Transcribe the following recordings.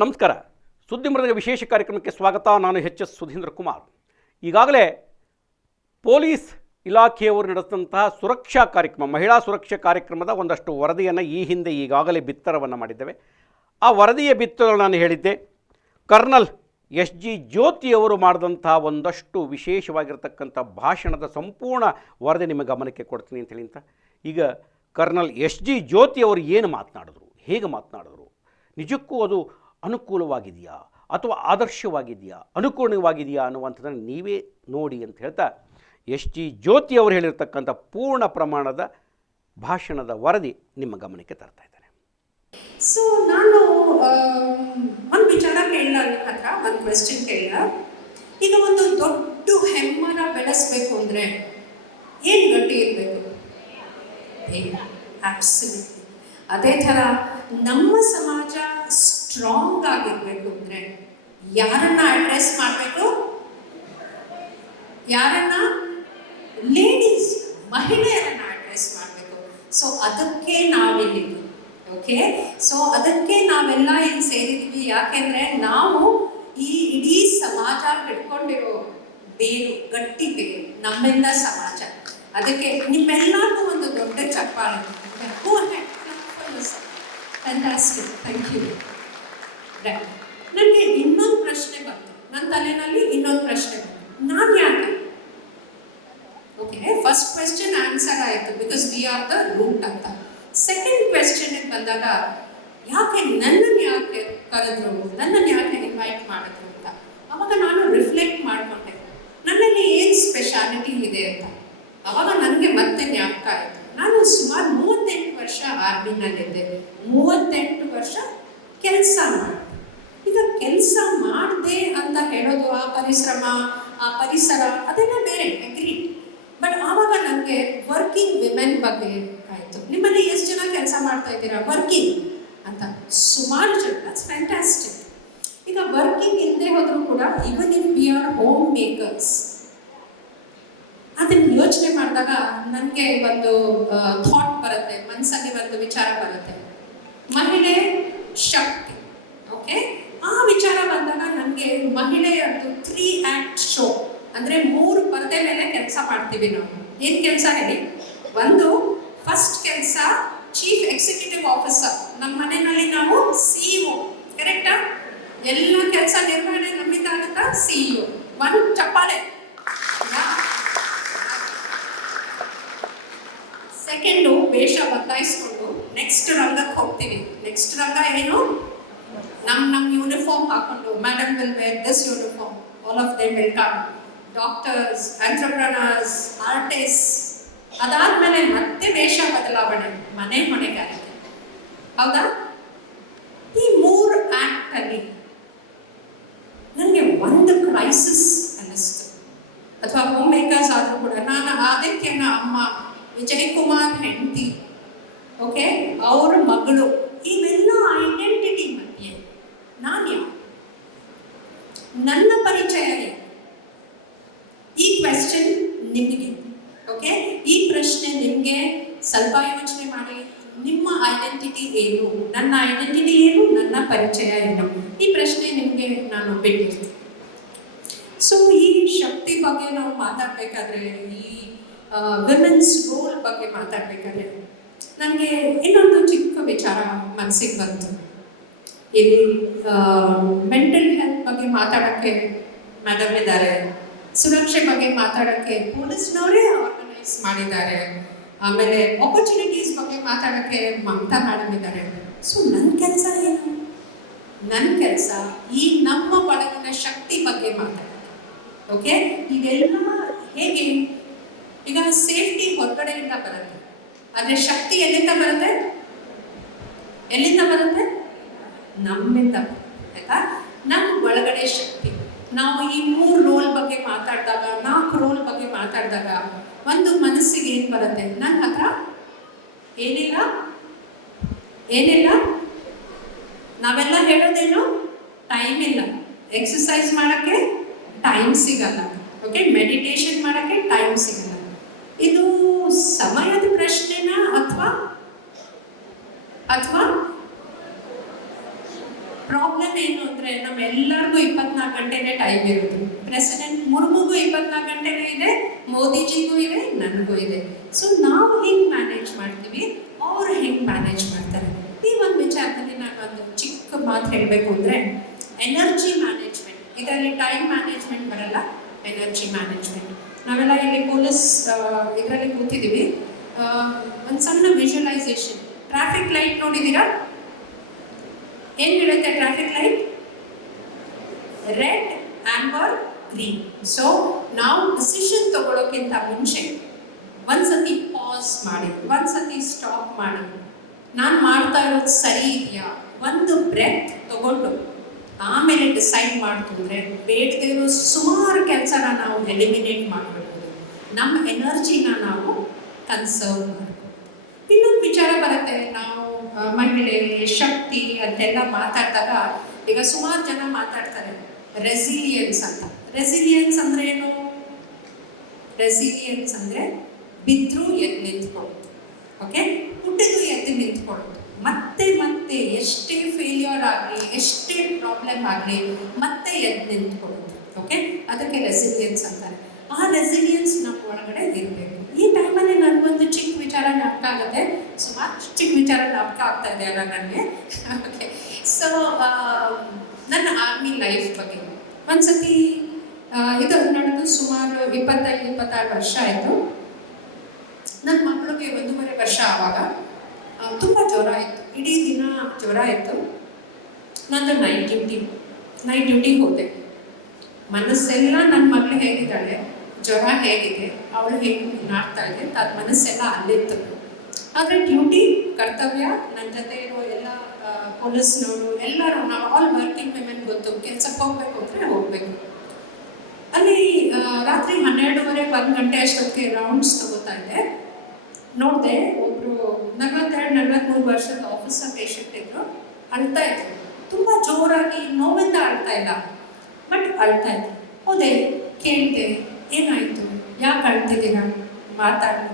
ನಮಸ್ಕಾರ. ಸುದ್ದಿ ಮೃದಗ ವಿಶೇಷ ಕಾರ್ಯಕ್ರಮಕ್ಕೆ ಸ್ವಾಗತ. ನಾನು ಎಚ್ ಎಸ್ ಸುಧೀಂದ್ರ ಕುಮಾರ್. ಈಗಾಗಲೇ ಪೊಲೀಸ್ ಇಲಾಖೆಯವರು ನಡೆಸಿದಂತಹ ಸುರಕ್ಷಾ ಕಾರ್ಯಕ್ರಮ, ಮಹಿಳಾ ಸುರಕ್ಷಾ ಕಾರ್ಯಕ್ರಮದ ಒಂದಷ್ಟು ವರದಿಯನ್ನು ಈ ಹಿಂದೆ ಈಗಾಗಲೇ ಬಿತ್ತರವನ್ನು ಮಾಡಿದ್ದೇವೆ. ಆ ವರದಿಯ ಬಿತ್ತರ ನಾನು ಹೇಳಿದ್ದೆ. ಕರ್ನಲ್ ಎಸ್ ಜಿ ಜ್ಯೋತಿಯವರು ಮಾಡಿದಂಥ ಒಂದಷ್ಟು ವಿಶೇಷವಾಗಿರತಕ್ಕಂಥ ಭಾಷಣದ ಸಂಪೂರ್ಣ ವರದಿ ನಿಮ್ಮ ಗಮನಕ್ಕೆ ಕೊಡ್ತೀನಿ ಅಂತ ಈಗ ಕರ್ನಲ್ ಎಸ್ ಜಿ ಜ್ಯೋತಿಯವರು ಏನು ಮಾತನಾಡಿದ್ರು? ಹೇಗೆ ಮಾತನಾಡಿದ್ರು? ನಿಜಕ್ಕೂ ಅದು ಅನುಕೂಲವಾಗಿದೆಯಾ ಅಥವಾ ಆದರ್ಶವಾಗಿದೆಯಾ ಅನುಕೂಲವಾಗಿದೆಯಾ ಅನ್ನುವಂಥದ್ದನ್ನು ನೀವೇ ನೋಡಿ ಅಂತ ಹೇಳ್ತಾ ಎಸ್ ಜಿ ಜ್ಯೋತಿ ಅವರು ಹೇಳಿರ್ತಕ್ಕಂಥ ಪೂರ್ಣ ಪ್ರಮಾಣದ ಭಾಷಣದ ವರದಿ ನಿಮ್ಮ ಗಮನಕ್ಕೆ ತರ್ತಾ ಇದ್ದಾರೆ ಸೊ ನಾನು ಒಂದು ವಿಚಾರ ಕೇಳಲ್ಲ ನಿಮ್ಮ ಹತ್ರ, ಒಂದು ಕ್ವೆಶನ್ ಕೇಳಲ ಈಗ ಒಂದು ದೊಡ್ಡ ಹೆಮ್ಮರ ಬೆಳೆಸಬೇಕು ಅಂದರೆ ಏನು ಗಟ್ಟಿ ಇರಬೇಕು? ಅದೇ ಥರ ನಮ್ಮ ಸಮಾಜ ಸ್ಟ್ರಾಂಗ್ ಆಗಿರಬೇಕು ಅಂದರೆ ಯಾರನ್ನ ಅಡ್ರೆಸ್ ಮಾಡಬೇಕು? ಯಾರನ್ನ? ಲೇಡೀಸ್ ಮಹಿಳೆಯರನ್ನ ಅಡ್ರೆಸ್ ಮಾಡಬೇಕು. ಸೊ ಅದಕ್ಕೆ ನಾವಿಲ್ಲಿದ್ದು ಓಕೆ ಸೊ ಅದಕ್ಕೆ ನಾವೆಲ್ಲ ಇಲ್ಲಿ ಸೇರಿದ್ದೀವಿ ಯಾಕೆಂದ್ರೆ ನಾವು ಈ ಇಡೀ ಸಮಾಜ ಹಿಡ್ಕೊಂಡಿರೋ ಬೇರು, ಗಟ್ಟಿ ಬೇರು, ನಮ್ಮೆಲ್ಲ ಸಮಾಜ. ಅದಕ್ಕೆ ನಿಮ್ಮೆಲ್ಲರಿಗೂ ಒಂದು ದೊಡ್ಡ ಚಪ್ಪಾಳೆ. ಥ್ಯಾಂಕ್ ಯು ನನಗೆ ಇನ್ನೊಂದು ಪ್ರಶ್ನೆ ಬಂತು. ನನ್ನ ತಲೆನಲ್ಲಿ ಇನ್ನೊಂದು ಪ್ರಶ್ನೆ ಬಂತು. ನಾನು ಯಾಕೆ? ಓಕೆ ಫಸ್ಟ್ ಕ್ವೆಶ್ಚನ್ ಆನ್ಸರ್ ಆಯಿತು because we are the root ಅಂತ. ಸೆಕೆಂಡ್ ಕ್ವೆಶ್ಚನ್ ಬಂದಾಗ, ಯಾಕೆ ನನ್ನನ್ನು ಯಾಕೆ ಕರೆದ್ರು? ನನ್ನನ್ನು ಯಾಕೆ ಇನ್ವೈಟ್ ಮಾಡಿದ್ರು? ಅಂತ. ಅವಾಗ ನಾನು ರಿಫ್ಲೆಕ್ಟ್ ಮಾಡಿಕೊಂಡೆ. ನನ್ನಲ್ಲಿ ಏನು ಸ್ಪೆಷಾಲಿಟಿ ಇದೆ ಅಂತ. ಅವಾಗ ನನಗೆ ಮತ್ತೆ ಜ್ಞಾಪಕ ಆಯಿತು. ನಾನು ಸುಮಾರು ಮೂವತ್ತೆಂಟು ವರ್ಷ ಆರ್ಮಿನಲ್ಲಿದ್ದೆ ಮೂವತ್ತೆಂಟು ವರ್ಷ ಕೆಲಸ ಮಾಡಿದೆ. ಈಗ ಕೆಲಸ ಮಾಡದೆ ಅಂತ ಹೇಳೋದು ಆ ಪರಿಶ್ರಮ, ಆ ಪರಿಸರ, ಅದೆಲ್ಲ ಬೇರೆ ಅಗ್ರಿ ಬಟ್ ಆವಾಗ ನನಗೆ ವರ್ಕಿಂಗ್ ವಿಮೆನ್ ಬಗ್ಗೆ ಆಯಿತು. ನಿಮ್ಮಲ್ಲಿ ಎಷ್ಟು ಜನ ಕೆಲಸ ಮಾಡ್ತಾ ಇದ್ದೀರಾ? ವರ್ಕಿಂಗ್ ಅಂತ. ಸುಮಾರು ಜನ. ಫ್ಯಾಂಟಾಸ್ಟಿಕ್ ಈಗ ವರ್ಕಿಂಗ್ ಇಲ್ಲದೆ ಹೋದರೂ ಕೂಡ even in we are home makers ಅದನ್ನ ಯೋಚನೆ ಮಾಡಿದಾಗ ನನಗೆ ಒಂದು ಥಾಟ್ ಬರುತ್ತೆ ಮನಸ್ಸಲ್ಲಿ ಒಂದು ವಿಚಾರ ಬರುತ್ತೆ. ಮಹಿಳೆ ಶಕ್ತಿ ಓಕೆ ಆ ವಿಚಾರ ಬಂದಾಗ ನನಗೆ ಮಹಿಳೆಯರದ್ದು ತ್ರೀ ಆ್ಯಕ್ಟ್ ಶೋ ಅಂದರೆ ಮೂರು ಪರದೆ ಮೇಲೆ ಕೆಲಸ ಮಾಡ್ತೀವಿ ನಾವು. ಏನು ಕೆಲಸ ಹೇಳಿ? ಒಂದು ಫಸ್ಟ್ ಕೆಲಸ ಚೀಫ್ ಎಕ್ಸಿಕ್ಯೂಟಿವ್ ಆಫೀಸರ್ ನಮ್ಮ ಮನೆಯಲ್ಲಿ ನಾವು ಸಿ ಇ ಕರೆಕ್ಟಾ ಎಲ್ಲ ಕೆಲಸ ನಿರ್ವಹಣೆ ನಮ್ಮಿಂದ ಆಗುತ್ತಾ ಸಿ ಇ ಒಂದು ಚಪ್ಪಾಳೆ ಸೆಕೆಂಡು ವೇಷ ಬದಲಾಯಿಸ್ಕೊಂಡು ನೆಕ್ಸ್ಟ್ ರಂಗಕ್ಕೆ ಹೋಗ್ತೀವಿ ನೆಕ್ಸ್ಟ್ ರಂಗ ಏನು ನಮ್ಮ ನಮ್ಮ ಯೂನಿಫಾರ್ಮ್ ಹಾಕೊಂಡು madam will wear this uniform all of them will come doctors entrepreneurs artist ಅದಾದ್ಮೇಲೆ ಮತ್ತೆ ವೇಷ ಬದಲಾವಣೆ, ಮನೆ ಹೊಣೆಗಾರಿಕೆ. ಹೌದಾ? ಈ ಮೂರು ಆಕ್ಟ್ ಅಲ್ಲಿ ನನಗೆ ಒಂದು ಕ್ರೈಸಿಸ್ ಅನ್ನಿಸ್ತು. ಅಥವಾ ಹೋಮ್ ಮೇಕರ್ಸ್ ಆದರೂ ಕೂಡ ನಾನು ಆದಿತ್ಯನ ಅಮ್ಮ ವಿಜಯ್ ಕುಮಾರ್ ಹೆಂಡತಿ ಓಕೆ ಅವ್ರ ಮಗಳು, ಇವೆಲ್ಲ ಐಡೆಂಟಿಟಿ ಮಧ್ಯೆ ನಾನು ನನ್ನ ಪರಿಚಯ ಈ ಕ್ವೆಶ್ಚನ್ ನಿಮಗೆ. ಈ ಪ್ರಶ್ನೆ ನಿಮಗೆ ಸ್ವಲ್ಪ ಯೋಚನೆ ಮಾಡಿ. ನಿಮ್ಮ ಐಡೆಂಟಿಟಿ ಏನು? ನನ್ನ ಐಡೆಂಟಿಟಿ ಏನು? ನನ್ನ ಪರಿಚಯ ಏನು? ಈ ಪ್ರಶ್ನೆ ನಿಮಗೆ ನಾನು ಬಿಟ್ಟಿರ್ತೀನಿ ಸೊ ಈ ಶಕ್ತಿ ಬಗ್ಗೆ ನಾವು ಮಾತಾಡಬೇಕಾದ್ರೆ, ಈ ವಿಮೆನ್ಸ್ ರೋಲ್ ಬಗ್ಗೆ ಮಾತಾಡಬೇಕಾದ್ರೆ, ನನಗೆ ಇನ್ನೊಂದು ಚಿಕ್ಕ ವಿಚಾರ ಮನಸ್ಸಿಗೆ ಬಂತು. ಇಲ್ಲಿ ಮೆಂಟಲ್ ಹೆಲ್ತ್ ಬಗ್ಗೆ ಮಾತಾಡೋಕ್ಕೆ ಮೇಡಮ್ ಇದ್ದಾರೆ. ಸುರಕ್ಷೆ ಬಗ್ಗೆ ಮಾತಾಡೋಕ್ಕೆ ಪೊಲೀಸ್ನವರೇ ಮಾಡಿದ್ದಾರೆ. ಆಮೇಲೆ ಆಪರ್ಚುನಿಟೀಸ್ ಬಗ್ಗೆ ಮಾತಾಡೋಕ್ಕೆ ಮಮತಾ ಮೇಡಮ್ ಇದ್ದಾರೆ. ಸೊ ನನ್ನ ಕೆಲಸ ಏನು? ನನ್ನ ಕೆಲಸ ಈ ನಮ್ಮ ಒಳಗಿನ ಶಕ್ತಿ ಬಗ್ಗೆ ಮಾತಾಡೋದು. ಓಕೆ ಇದೆಲ್ಲ ಹೇಗೆ? ಈಗ ಸೇಫ್ಟಿ ಹೊರಗಡೆಯಿಂದ ಬರುತ್ತೆ. ಆದರೆ ಶಕ್ತಿ ಎಲ್ಲಿಂದ ಬರುತ್ತೆ? ಎಲ್ಲಿಂದ ಬರುತ್ತೆ? ನಮ್ಮಿಂದ ಆಯ್ತಾ? ನಮ್ಮ ಒಳಗಡೆ ಶಕ್ತಿ. ನಾವು ಈ ಮೂರು ರೋಲ್ ಬಗ್ಗೆ ಮಾತಾಡಿದಾಗ, ನಾಲ್ಕು ರೋಲ್ ಬಗ್ಗೆ ಮಾತಾಡಿದಾಗ ಒಂದು ಮನಸ್ಸಿಗೆ ಏನು ಬರುತ್ತೆ? ನನ್ನ ಹತ್ರ ಏನಿಲ್ಲ? ಏನಿಲ್ಲ? ನಾವೆಲ್ಲ ಹೇಳೋದೇನು? ಟೈಮ್ ಇಲ್ಲ. ಎಕ್ಸಸೈಸ್ ಮಾಡೋಕ್ಕೆ ಟೈಮ್ ಸಿಗಲ್ಲ. ಓಕೆ ಮೆಡಿಟೇಷನ್ ಮಾಡೋಕ್ಕೆ ಟೈಮ್ ಸಿಗಲ್ಲ. ಇದು ಸಮಯದ ಪ್ರಶ್ನೆನಾ ಅಥವಾ ಅಥವಾ ಪ್ರಾಬ್ಲಮ್ ಏನು ಎಲ್ಲರಿಗೂ ಇಪ್ಪತ್ನಾಲ್ಕು ಗಂಟೆನೇ ಟೈಮ್ ಇರುತ್ತೆ. ಪ್ರೆಸಿಡೆಂಟ್ ಮುರ್ಮುಗೂ ಇಪ್ಪತ್ನಾಲ್ಕು ಗಂಟೆನೂ ಇದೆ, ಮೋದಿಜಿಗೂ ಇದೆ, ನನಗೂ ಇದೆ. ಸೊ ನಾವು ಹೆಂಗೆ ಮ್ಯಾನೇಜ್ ಮಾಡ್ತೀವಿ? ಅವರು ಹೆಂಗೆ ಮ್ಯಾನೇಜ್ ಮಾಡ್ತಾರೆ? ಈ ಒಂದು ವಿಚಾರದಲ್ಲಿ ನಾನು ಒಂದು ಚಿಕ್ಕ ಮಾತು ಹೇಳಬೇಕು ಅಂದರೆ ಎನರ್ಜಿ ಮ್ಯಾನೇಜ್ಮೆಂಟ್ ಇದರಲ್ಲಿ ಟೈಮ್ ಮ್ಯಾನೇಜ್ಮೆಂಟ್ ಬರಲ್ಲ ಎನರ್ಜಿ ಮ್ಯಾನೇಜ್ಮೆಂಟ್ ನಾವೆಲ್ಲ ಇಲ್ಲಿ ಪೊಲೀಸ್ ಇದರಲ್ಲಿ ಕೂತಿದ್ದೀವಿ. ಒಂದು ಸಣ್ಣ ವಿಜುವಲೈಸೇಷನ್ ಟ್ರಾಫಿಕ್ ಲೈಟ್ ನೋಡಿದ್ದೀರಾ? ಏನು ಹೇಳುತ್ತೆ traffic light red amber green so ನಾವು ಡಿಸಿಷನ್ ತಗೊಳ್ಳೋಕ್ಕಿಂತ ಮುಂಚೆ ಒಂದ್ಸತಿ ಪಾಸ್ ಮಾಡಿ ಒಂದ್ಸತಿ ಸ್ಟಾಪ್ ಮಾಡಿ. ನಾನು ಮಾಡ್ತಾ ಇರೋದು ಸರಿ ಇದೆಯಾ? ಒಂದು ಬ್ರೆತ್ ತಗೊಂಡು ಆಮೇಲೆ ಡಿಸೈಡ್ ಮಾಡ್ತಂದ್ರೆ ಬೇಡದೇ ಇರೋ ಸುಮಾರು ಕೆಲಸನ ನಾವು ಎಲಿಮಿನೇಟ್ ಮಾಡಬೇಕು ನಮ್ಮ ಎನರ್ಜಿನ ನಾವು ಕನ್ಸರ್ವ್ ಮಾಡಬೇಕು ಇನ್ನೊಂದು ವಿಚಾರ ಬರುತ್ತೆ, ನಾವು ಮಹಿಳೆ ಶಕ್ತಿ ಅಂತೆಲ್ಲ ಮಾತಾಡಿದಾಗ ಈಗ ಸುಮಾರು ಜನ ಮಾತಾಡ್ತಾರೆ. ರೆಸಿಲಿಯನ್ಸ್ ಅಂತ. ರೆಸಿಲಿಯನ್ಸ್ ಅಂದ್ರೆ ಏನು? ರೆಸಿಲಿಯನ್ಸ್ ಅಂದ್ರೆ ಬಿದ್ದರೂ ಎದ್ದು ನಿಂತ್ಕೊಳ್ಳೋದು. ಓಕೆ ಹುಟ್ಟಿದ್ರು ಎದ್ದು ನಿಂತ್ಕೊಳ್ಳೋದು. ಮತ್ತೆ ಮತ್ತೆ ಎಷ್ಟೇ ಫೇಲ್ಯೂರ್ ಆಗಲಿ, ಎಷ್ಟೇ ಪ್ರಾಬ್ಲಮ್ ಆಗಲಿ ಮತ್ತೆ ಎದ್ದು ನಿಂತ್ಕೊಳ್ಳೋದು. ಓಕೆ ಅದಕ್ಕೆ ರೆಸಿಲಿಯನ್ಸ್ ಅಂತಾರೆ. ಆ ರೆಸಿಲಿಯನ್ಸ್ ನಮ್ಮ ಒಳಗಡೆ ಇರಬೇಕು ಈ ಟೈಮಲ್ಲಿ ನನಗೊಂದು ಚಿಕ್ಕ ಆಗುತ್ತೆ ಸುಮಾರು ಚಿಕ್ಕ ವಿಚಾರ ಜ್ಞಾಪಕ ಆಗ್ತಾ ಇದೆ ಅಲ್ಲ ನನಗೆ? ಓಕೆ ಸೊ ನನ್ನ ಆರ್ಮಿ ಲೈಫ್ ಬಗ್ಗೆ. ಒಂದ್ಸತಿ ಇದು ನಡೆದು ಸುಮಾರು ಇಪ್ಪತ್ತೈದು, ಇಪ್ಪತ್ತಾರು ವರ್ಷ ಆಯಿತು. ನನ್ನ ಮಕ್ಕಳಿಗೆ ಒಂದೂವರೆ ವರ್ಷ ಆವಾಗ ತುಂಬ ಜ್ವರ ಇತ್ತು ಇಡೀ ದಿನ ಜ್ವರ ಇತ್ತು ನಂದು ನೈಟ್ ಡ್ಯೂಟಿ ನೈಟ್ ಡ್ಯೂಟಿಗೆ ಹೋದೆ. ಮನಸ್ಸೆಲ್ಲ ನನ್ನ ಮಗಳು ಹೇಗಿದ್ದಾಳೆ, ಜ್ವರ ಹೇಗಿದೆ, ಅವಳು ಹೇಗೆ ನಾಡ್ತಾ ಇದೆ ತನ್ನ ಮನಸ್ಸೆಲ್ಲ ಅಲ್ಲಿತ್ತು. ಆದರೆ ಡ್ಯೂಟಿ ಕರ್ತವ್ಯ ನನ್ನ ಜೊತೆ ಇರೋ ಎಲ್ಲ ಪೊಲೀಸ್ನವರು, ಎಲ್ಲರೂ ನಾವು ಆಲ್ ವರ್ಕಿಂಗ್ ವಿಮೆನ್ ಗೊತ್ತು, ಕೆಲ್ಸಕ್ಕೆ ಹೋಗ್ಬೇಕು ಅಂದರೆ ಹೋಗ್ಬೇಕು. ಅಲ್ಲಿ ರಾತ್ರಿ ಹನ್ನೆರಡುವರೆ, ಒಂದು ಗಂಟೆ ಅಷ್ಟೊತ್ತಿಗೆ ರೌಂಡ್ಸ್ ತಗೋತಾ ಇದ್ದೆ. ನೋಡಿದೆ, ಒಬ್ರು ನಲವತ್ತೆರಡು, ನಲವತ್ಮೂರು ವರ್ಷದ ಆಫೀಸರ್ ಪೇಷಂಟ್ ಇದ್ರು. ಅಳ್ತಾ ಇದ್ರು. ತುಂಬ ಜೋರಾಗಿ ನೋವಿಂದ ಅಳ್ತಾ ಇಲ್ಲ. ಬಟ್ ಅಳ್ತಾ ಇದ್ರು. ಹೋದೆ, ಕೇಳಿದೆ, ಏನಾಯಿತು? ಯಾಕೆ ಅಳ್ತಿದ್ದೀರಾ? ಮಾತಾಡಲಿಲ್ಲ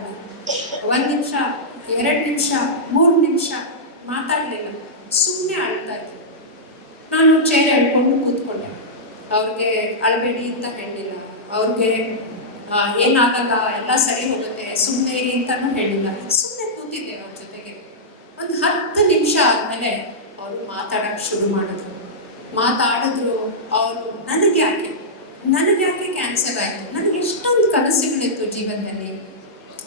ಒಂದು ನಿಮಿಷ ಎರಡು ನಿಮಿಷ, ಮೂರು ನಿಮಿಷ ಮಾತಾಡಲಿಲ್ಲ. ಸುಮ್ಮನೆ ಅಳ್ತಾ ಇದ್ದೆ. ನಾನು ಚೇರ್ ಎಳ್ಕೊಂಡು ಕೂತ್ಕೊಂಡೆ. ಅವ್ರಿಗೆ ಅಳಬೇಡಿ ಅಂತ ಹೇಳಿಲ್ಲ. ಅವ್ರಿಗೆ ಏನಾಗಲ್ಲ, ಎಲ್ಲ ಸರಿ ಹೋಗುತ್ತೆ ಸುಮ್ಮನೆ ಅಂತಾನು ಹೇಳಿಲ್ಲ. ಸುಮ್ಮನೆ ಕೂತಿದ್ದೆ ಅವ್ರ ಜೊತೆಗೆ. ಒಂದು ಹತ್ತು ನಿಮಿಷ ಆದಮೇಲೆ ಅವರು ಮಾತಾಡಕ್ಕೆ ಶುರು ಮಾಡಿದ್ರು. ಮಾತಾಡಿದ್ರು, ಅವರು ನನಗೆ ಯಾಕೆ ನನಗೆ ಯಾಕೆ ಕ್ಯಾನ್ಸರ್ ಆಯಿತು? ನನಗೆ ಎಷ್ಟೊಂದು ಕನಸುಗಳಿತ್ತು ಜೀವನದಲ್ಲಿ?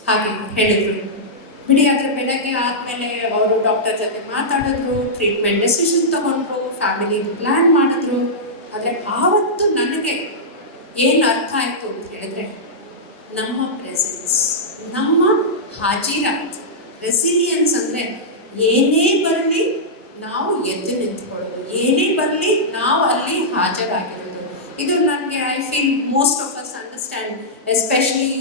ಹಾಗೆ ಹೇಳಿದ್ರು. ಬಿಡಿ ಅದ್ರ ಬೆಳಗ್ಗೆ ಆದಮೇಲೆ ಅವರು ಡಾಕ್ಟರ್ ಜೊತೆ ಮಾತಾಡಿದ್ರು ಟ್ರೀಟ್ಮೆಂಟ್ ಡೆಸಿಷನ್ ತಗೊಂಡ್ರು ಫ್ಯಾಮಿಲಿ ಪ್ಲ್ಯಾನ್ ಮಾಡಿದ್ರು. ಆದರೆ ಆವತ್ತು ನನಗೆ ಏನು ಅರ್ಥ ಆಯಿತು ಅಂತ ಹೇಳಿದ್ರೆ, ನಮ್ಮ ಪ್ರೆಸೆನ್ಸ್ ನಮ್ಮ ಹಾಜಿರಾತ್ ರೆಸಿಲಿಯನ್ಸ್ ಅಂದರೆ ಏನೇ ಬರಲಿ ನಾವು ಎದ್ದು ನಿಂತ್ಕೊಳ್ಳೋದು, ಏನೇ ಬರಲಿ ನಾವು ಅಲ್ಲಿ ಹಾಜರಾಗಿರೋದು. ಇದು ನನಗೆ I feel most of us understand especially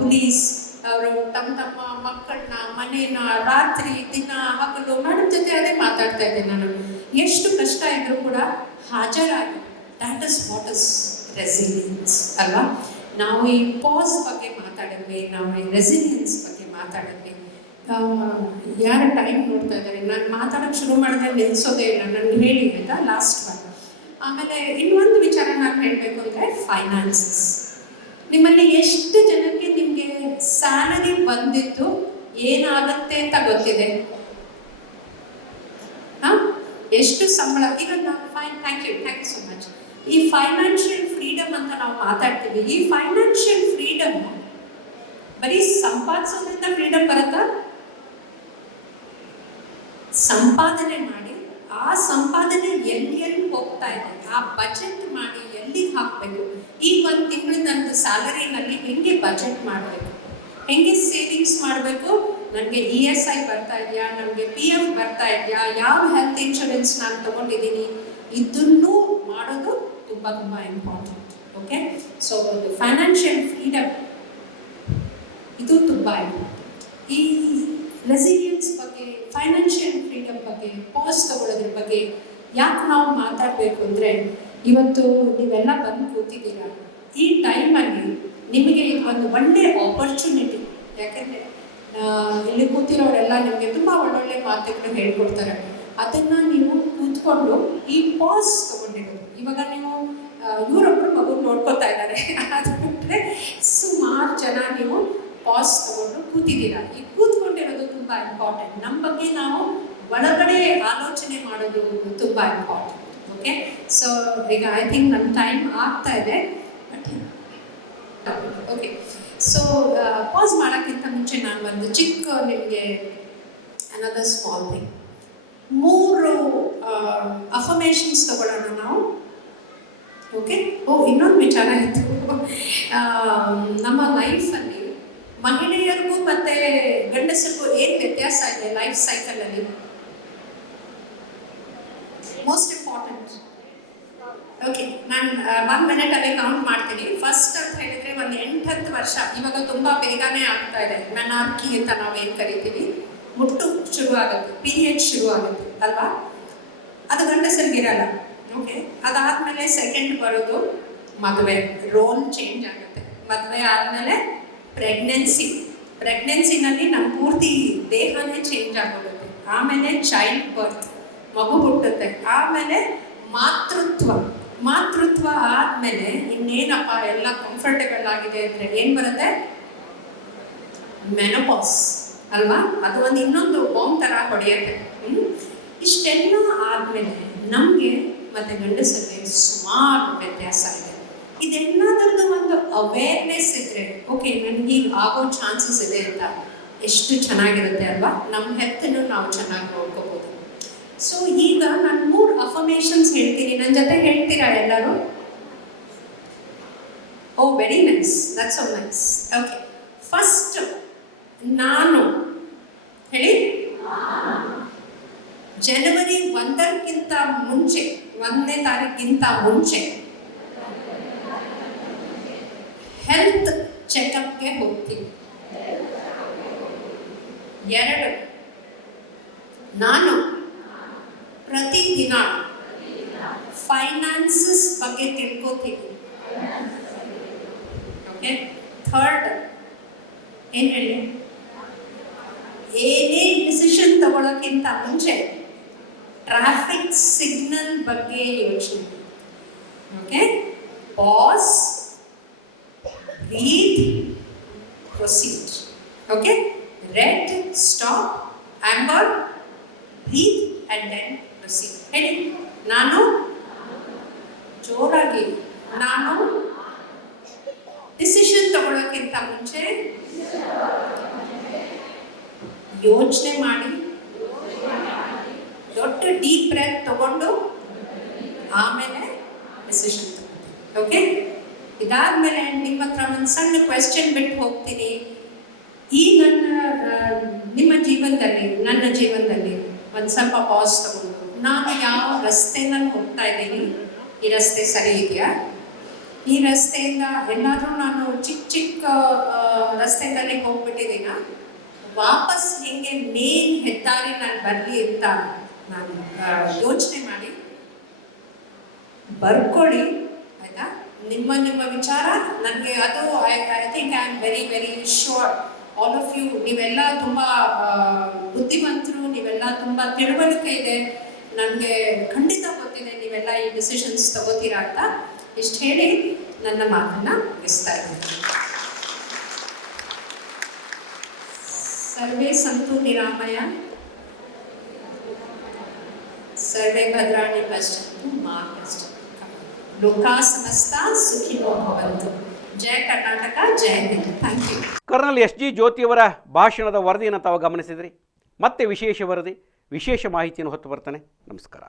police ಅವರು ತಮ್ಮ ತಮ್ಮ ಮಕ್ಕಳನ್ನ ಮನೇನ ರಾತ್ರಿ, ದಿನ, ಹಗಲು ಮೇಡಮ್ ಜೊತೆ ಅದೇ ಮಾತಾಡ್ತಾ ಇದ್ದೆ ನಾನು. ಎಷ್ಟು ಕಷ್ಟ ಇದ್ರೂ ಕೂಡ ಹಾಜರಾಗಿ that is what is resilience ಅಲ್ವಾ? ನಾವು ಈ ಪಾಸ್ ಬಗ್ಗೆ ಮಾತಾಡಿದ್ವಿ, ನಾವು ಈ ರೆಸಿಲಿಯನ್ಸ್ ಬಗ್ಗೆ ಮಾತಾಡಿದ್ವಿ. ಯಾರ ಟೈಮ್ ನೋಡ್ತಾ ಇದ್ದಾರೆ? ನಾನು ಮಾತಾಡೋಕ್ಕೆ ಶುರು ಮಾಡಿದ್ರೆ ನಿಲ್ಲಿಸೋದೇ ಇಲ್ಲ, ನನಗೆ ಹೇಳಿ ಆಯಿತಾ ಲಾಸ್ಟ್ ಒನ್ ಆಮೇಲೆ ಇನ್ನೊಂದು ವಿಚಾರ ನಾನು ಹೇಳಬೇಕು ಅಂದರೆ ಫೈನಾನ್ಸಸ್ ನಿಮ್ಮಲ್ಲಿ ಎಷ್ಟು ಜನಕ್ಕೆ ನಿಮಗೆ ಸ್ಯಾಲರಿ ಬಂದಿದ್ದು, ಏನಾಗತ್ತೆ ಅಂತ ಗೊತ್ತಿದೆ? ಎಷ್ಟು ಸಂಬಳ? ಈಗ ನಾವು fine thank you thank you so much ಈ ಫೈನಾನ್ಷಿಯಲ್ ಫ್ರೀಡಮ್ ಅಂತ ನಾವು ಮಾತಾಡ್ತೀವಿ. ಈ ಫೈನಾನ್ಷಿಯಲ್ ಫ್ರೀಡಮ್ ಬರೀ ಸಂಪಾದಿಸೋದ್ರಿಂದ ಫ್ರೀಡಮ್ ಬರುತ್ತಾ? ಸಂಪಾದನೆ ಮಾಡಿ, ಆ ಸಂಪಾದನೆ ಎಲ್ಲಿ ಎಲ್ಲಿ ಹೋಗ್ತಾ ಇದೆ? ಆ ಬಜೆಟ್ ಮಾಡಿ ಎಲ್ಲಿಗೆ ಹಾಕಬೇಕು? ಈ ಒಂದು ತಿಂಗಳು ನಂದು ಸ್ಯಾಲರಿನಲ್ಲಿ ಹೆಂಗೆ ಬಜೆಟ್ ಮಾಡಬೇಕು? ಹೆಂಗೆ ಸೇವಿಂಗ್ಸ್ ಮಾಡಬೇಕು? ನನಗೆ ಇ ಎಸ್ ಐ ಬರ್ತಾ ಇದೆಯಾ? ನನಗೆ ಪಿ ಎಫ್ ಬರ್ತಾ ಇದೆಯಾ? ಯಾವ ಹೆಲ್ತ್ ಇನ್ಶೂರೆನ್ಸ್ ನಾನು ತಗೊಂಡಿದ್ದೀನಿ? ಇದನ್ನು ಮಾಡೋದು ತುಂಬ ತುಂಬ ಇಂಪಾರ್ಟೆಂಟ್ ಓಕೆ ಸೊ ಒಂದು ಫೈನಾನ್ಷಿಯಲ್ ಫ್ರೀಡಮ್ ಇದು ತುಂಬ ಇಂಪಾರ್ಟೆಂಟ್ ಈ ರೆಸಿಲಿಯನ್ಸ್ ಬಗ್ಗೆ ಫೈನಾನ್ಷಿಯಲ್ ಫ್ರೀಡಮ್ ಬಗ್ಗೆ ಪಾಸ್ ತಗೊಳ್ಳೋದ್ರ ಬಗ್ಗೆ ಯಾಕೆ ನಾವು ಮಾತಾಡಬೇಕು ಅಂದರೆ ಇವತ್ತು ನೀವೆಲ್ಲ ಬಂದು ಕೂತಿದ್ದೀರಾ. ಈ ಟೈಮಲ್ಲಿ ನಿಮಗೆ ಒಂದು ಒಳ್ಳೆ ಆಪರ್ಚುನಿಟಿ ಯಾಕಂದರೆ ಇಲ್ಲಿ ಕೂತಿರೋರೆಲ್ಲ ನಿಮಗೆ ತುಂಬ ಒಳ್ಳೊಳ್ಳೆ ಮಾತುಗಳು ಹೇಳ್ಕೊಡ್ತಾರೆ. ಅದನ್ನು ನೀವು ಕೂತ್ಕೊಂಡು ಈ ಪಾಸ್ ತಗೊಂಡಿರೋದು. ಇವಾಗ ನೀವು ಇವರೊಬ್ಬರು ಮಗು ನೋಡ್ಕೋತಾ ಇದ್ದಾರೆ. ಅದು ಬಿಟ್ಟರೆ ಸುಮಾರು ಜನ ನೀವು ಪಾಸ್ ತಗೊಂಡು ಕೂತಿದ್ದೀರಾ. ಈ ಕೂತ್ಕೊಂಡಿರೋದು ತುಂಬ ಇಂಪಾರ್ಟೆಂಟ್ ನಮ್ಮ ಬಗ್ಗೆ ನಾವು ಒಳಗಡೆ ಆಲೋಚನೆ ಮಾಡೋದು ತುಂಬ ಇಂಪಾರ್ಟೆಂಟ್ ಓಕೆ? ಸೊ ಈಗ ಐ ಥಿಂಕ್ ನಮ್ಮ ಟೈಮ್ ಆಗ್ತಾ ಇದೆ. ಓಕೆ ಸೊ ಪಾಸ್ ಮಾಡೋಕ್ಕಿಂತ ಮುಂಚೆ ನಾನು ಒಂದು ಚಿಕ್ಕ ನಿಮಗೆ ಅನದರ್ ಸ್ಮಾಲ್ ಥಿಂಗ್ ಮೂರು ಅಫರ್ಮೇಷನ್ಸ್ ತಗೊಳ್ಳೋಣ ನಾವು. ಓಕೆ ಓ, ಇನ್ನೊಂದು ವಿಚಾರ ಇತ್ತು ನಮ್ಮ ಲೈಫಲ್ಲಿ ಮಹಿಳೆಯರಿಗೂ ಮತ್ತು ಗಂಡಸರಿಗೂ ಏನು ವ್ಯತ್ಯಾಸ ಇದೆ ಲೈಫ್ ಸೈಕಲಲ್ಲಿ ಮೋಸ್ಟ್ ಇಂಪಾರ್ಟೆಂಟ್ ಓಕೆ ನಾನು ಒನ್ ಮಿನಿಟಲ್ಲಿ ಕೌಂಟ್ ಮಾಡ್ತೀನಿ. ಫಸ್ಟ್ ಅಂತ ಹೇಳಿದ್ರೆ ಒಂದು ಎಂಟು ಹತ್ತು ವರ್ಷ. ಇವಾಗ ತುಂಬ ಬೇಗನೆ ಆಗ್ತಾ ಇದೆ. ಮೆನಾರ್ಕಿ ಅಂತ ನಾವೇನು ಕರಿತೀವಿ? ಮುಟ್ಟು ಶುರು ಆಗುತ್ತೆ ಪೀರಿಯಡ್ ಶುರು ಆಗುತ್ತೆ ಅಲ್ವಾ? ಅದು ಗಂಡಸರಿಗಿರಲ್ಲ ಓಕೆ ಅದಾದಮೇಲೆ ಸೆಕೆಂಡ್ ಬರೋದು ಮದುವೆ. ರೋಲ್ ಚೇಂಜ್ ಆಗುತ್ತೆ. ಮದುವೆ ಆದಮೇಲೆ ಪ್ರೆಗ್ನೆನ್ಸಿ ಪ್ರೆಗ್ನೆನ್ಸಿನಲ್ಲಿ ನಮ್ಮ ಪೂರ್ತಿ ದೇಹನೇ ಚೇಂಜ್ ಆಗೋಗುತ್ತೆ. ಆಮೇಲೆ ಚೈಲ್ಡ್ ಬರ್ತ್ ಮಗು ಹುಟ್ಟುತ್ತೆ. ಆಮೇಲೆ ಮಾತೃತ್ವ. ಮಾತೃತ್ವ ಆದಮೇಲೆ ಇನ್ನೇನಪ್ಪ ಎಲ್ಲ ಕಂಫರ್ಟೇಬಲ್ ಆಗಿದೆ ಅಂದ್ರೆ ಏನು ಬರುತ್ತೆ? ಮೆನಪಾಸ್ ಅಲ್ವಾ? ಅದು ಒಂದು ಇನ್ನೊಂದು ಬಾಂಬ್ ತರ ಹೊಡೆಯುತ್ತೆ? ಇಷ್ಟೆಲ್ಲ ಆದಮೇಲೆ ನಮಗೆ ಮತ್ತೆ ಗಂಡಸಲ್ಲಿ ಸುಮಾರು ವ್ಯತ್ಯಾಸ ಇದೆ. ಇದೆಲ್ಲದರದ್ದು ಒಂದು ಅವೇರ್ನೆಸ್ ಇದ್ರೆ ಓಕೆ ನನಗೆ ಈಗ ಆಗೋ ಚಾನ್ಸಸ್ ಇದೆ ಅಂತ. ಎಷ್ಟು ಚೆನ್ನಾಗಿರುತ್ತೆ ಅಲ್ವಾ? ನಮ್ಮ ಹೆತ್ತನ್ನು ನಾವು ಚೆನ್ನಾಗಿ ನೋಡ್ಕೋಬೋದು. ಸೊ ಈಗ ನಾನು ಮೂರು ಅಫರ್ಮೇಷನ್ಸ್ ಹೇಳ್ತೀನಿ. ನನ್ನ ಜೊತೆ ಹೇಳ್ತೀರಾ ಎಲ್ಲರೂ? ಓ very nice that's oh nice okay first ನಾನು. ಹೇಳಿ? ಜನವರಿ ಒಂದಕ್ಕಿಂತ ಮುಂಚೆ, ಒಂದನೇ ತಾರೀಕಿಂತ ಮುಂಚೆ ಹೆಲ್ತ್ ಚೆಕಪ್ಗೆ ಹೋಗ್ತೀನಿ. ಎರಡು, ನಾನು ಪ್ರತಿದಿನ ಫೈನಾನ್ಸಸ್ ಬಗ್ಗೆ ತಿಳ್ಕೊತೀನಿ ಓಕೆ ಥರ್ಡ್ ಏನು ಹೇಳಿ ಏನೇ ಡಿಸಿಷನ್ ತಗೊಳ್ಳೋಕ್ಕಿಂತ ಮುಂಚೆ ಟ್ರಾಫಿಕ್ ಸಿಗ್ನಲ್ ಬಗ್ಗೆ ಯೋಚನೆ okay pause read proceed okay red stop amber breathe and then proceed ಹೇಳಿ, ನಾನು ಜೋರಾಗಿ, ನಾನು ಡಿಸಿಷನ್ ತಗೊಳ್ಳೋಕ್ಕಿಂತ ಮುಂಚೆ ಯೋಚನೆ ಮಾಡಿ, ದೊಡ್ಡ ಡೀಪ್ ಬ್ರೆತ್ ತಗೊಂಡು ಆಮೇಲೆ ಡಿಸಿಷನ್ ತಗೊಂಡು. ಓಕೆ ಇದಾದ್ಮೇಲೆ ನಿಮ್ಮ ಹತ್ರ ಒಂದು ಸಣ್ಣ ಕ್ವೆಶ್ಚನ್ ಬಿಟ್ಟು ಹೋಗ್ತೀನಿ. ಈ ನನ್ನ, ನಿಮ್ಮ ಜೀವನದಲ್ಲಿ, ನನ್ನ ಜೀವನದಲ್ಲಿ ಒಂದು ಸ್ವಲ್ಪ ಪಾಸ್ ತಗೊಂಡು. ನಾನು ಯಾವ ರಸ್ತೆನಲ್ಲಿ ಹೋಗ್ತಾ ಇದ್ದೀನಿ, ಈ ರಸ್ತೆ ಸರಿ ಇದೆಯಾ? ಈ ರಸ್ತೆಯಿಂದ ಎಲ್ಲಾದರೂ ನಾನು ಚಿಕ್ಕ ಚಿಕ್ಕ ರಸ್ತೆಗಳಲ್ಲಿ ಹೋಗ್ಬಿಟ್ಟಿದ್ದೀನ? ವಾಪಸ್ ಹೆಂಗೆ ಮೇನ್ ಹೆದ್ದಾರಿ ನಾನು ಬರಲಿ ಅಂತ ನಾನು ಯೋಚನೆ ಮಾಡಿ. ಬರ್ಕೊಳ್ಳಿ, ಆಯ್ತಾ? ನಿಮ್ಮ ನಿಮ್ಮ ವಿಚಾರ, ನನಗೆ ಅದು I I think I am very very sure all of you ನೀವೆಲ್ಲ ತುಂಬ ಬುದ್ಧಿವಂತರು, ನೀವೆಲ್ಲ ತುಂಬ ತಿಳುವಳಿಕೆ ಇದೆ. ನನಗೆ ಖಂಡಿತ ಗೊತ್ತಿದೆ ನೀವೆಲ್ಲ ಈ ಡಿಸಿಷನ್ಸ್ ತಗೋತೀರಾ ಅಂತ. ಇಷ್ಟು ಹೇಳಿ ನನ್ನ ಮಾತನ್ನ ಮುಗಿಸ್ತಾ ಇದ್ದೀನಿ. ಸರ್ವೇ ಸಂತು ನಿರಾಮಯ. ಸರ್ವೇ ಭದ್ರಾಣಿ ಪಶ್ಯಂತು ಮಾ ಕಷ್ಟ ಲೋಕಾ ಸಮಸ್ತ ಜಯ ಜಯ ಕರ್ನಲ್ ಎಸ್ ಜಿ ಜ್ಯೋತಿಯವರ ಭಾಷಣದ ವರದಿಯನ್ನು ತಾವು ಗಮನಿಸಿದ್ರಿ. ಮತ್ತೆ ವಿಶೇಷ ವರದಿ. ವಿಶೇಷ ಮಾಹಿತಿಯನ್ನು ಹೊತ್ತು ಬರ್ತಾನೆ. ನಮಸ್ಕಾರ.